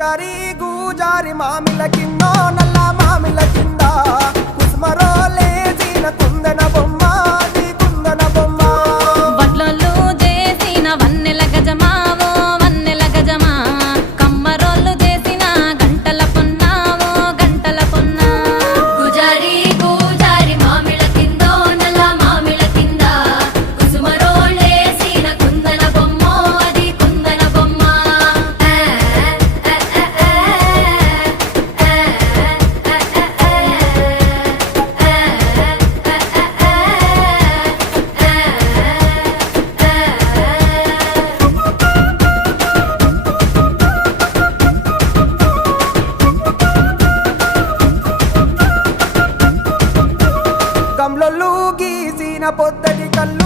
జారి గూజారి మామిల కిందో నల్ల మామిల కింద కుస్మరో లేచిన కుందన బొమ్మ నీ కుందన బొమ్మ వడ్లలు చేసిన వన్నెల గజమావో వన్నెల గజమా కమ్మరోళ్ళు చేసిన గంటల పొన్నావో గంటల పొన్నా గుజారి గుజారి మామిళ్ళ కిందో నల్ల మామిళ్ళ కింద కుసుమరోళ్ళేసిన కుందన బొమ్మ అది కుందన బొమ్మ గమ్లొల్లు గీసిన పొద్దటి కళ్ళు